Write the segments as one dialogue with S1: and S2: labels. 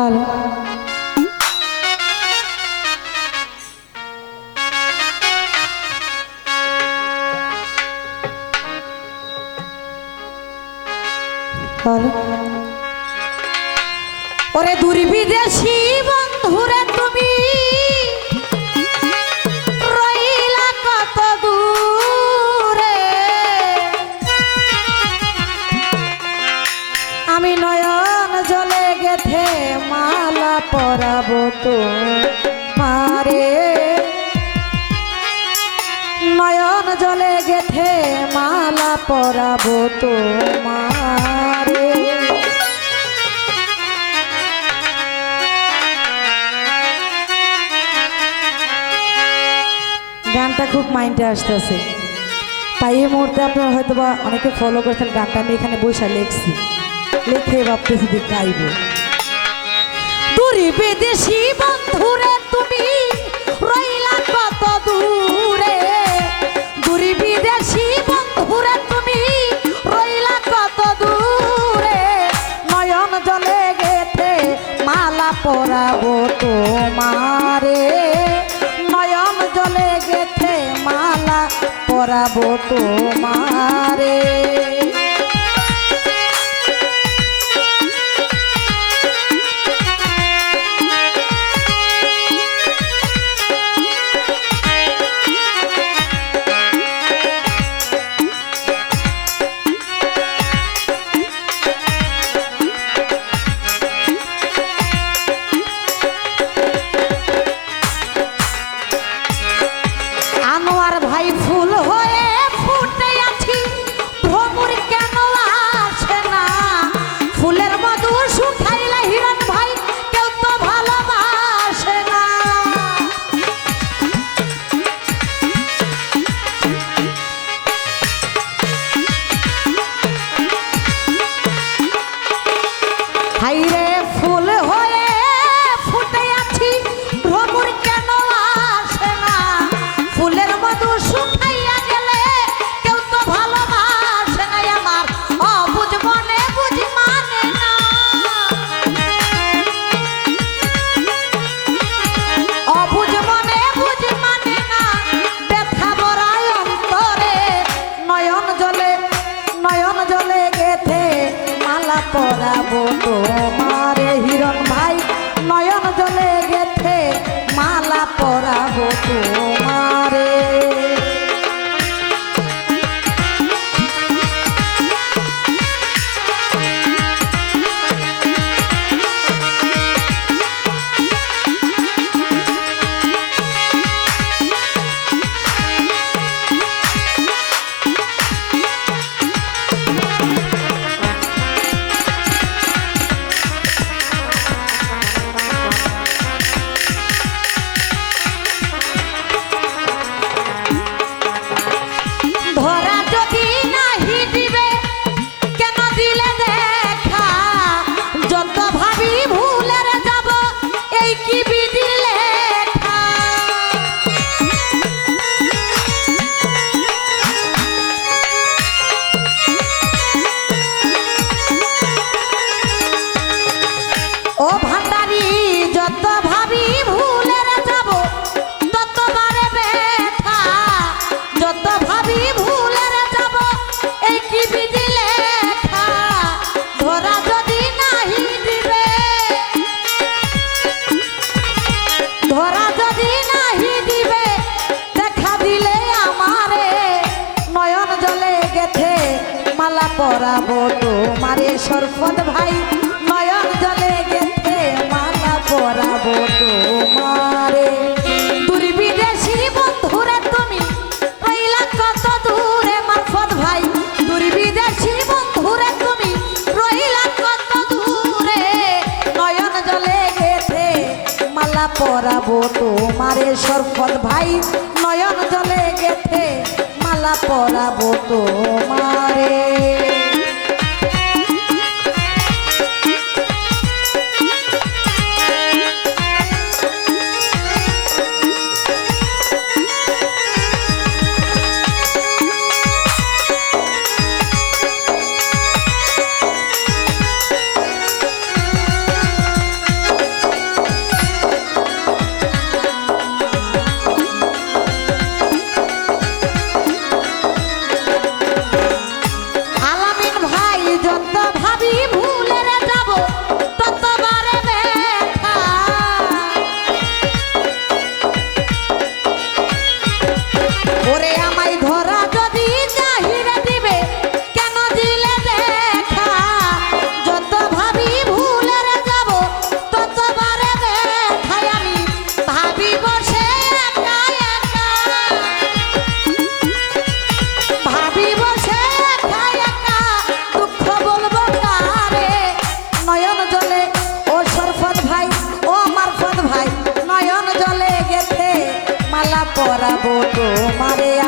S1: Hello ওরে দুর্বিদেশি বন্ধুরে তুমি। পরাবো তো মারে নয়ন জলে গেথে মালা পরাবো তো মারে গানটা খুব মাইন্ডে আসতেছে। তাই এই মুহূর্তে আপনারা হয়তো বা অনেকে ফলো করছেন গানটা, আমি এখানে বসে লিখছি। লিখে ভাবতেছি যে গাইব। দূরে বেদেশি বন্ধুরে তুমি রইলা কত দূরে। পরাবো তোমারে মালা পরাবো তোমারে সরফত ভাই, নয়ন জলে গেথে মালা পরাবো তোমারে। দুর্বিদেশি বন্ধুরে তুমি, রইলা কত ভাই। নয়ন জলে পরাবো তোমারে ভাই। নয়ন জলে মালা পরাবো তোমারে। হারাবো তোমারে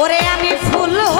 S1: ওরে আমি ফুল হ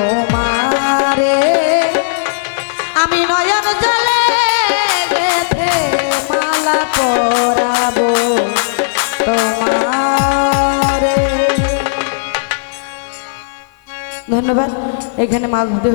S1: ধন্যবাদ। এখানে মাছ ধুতে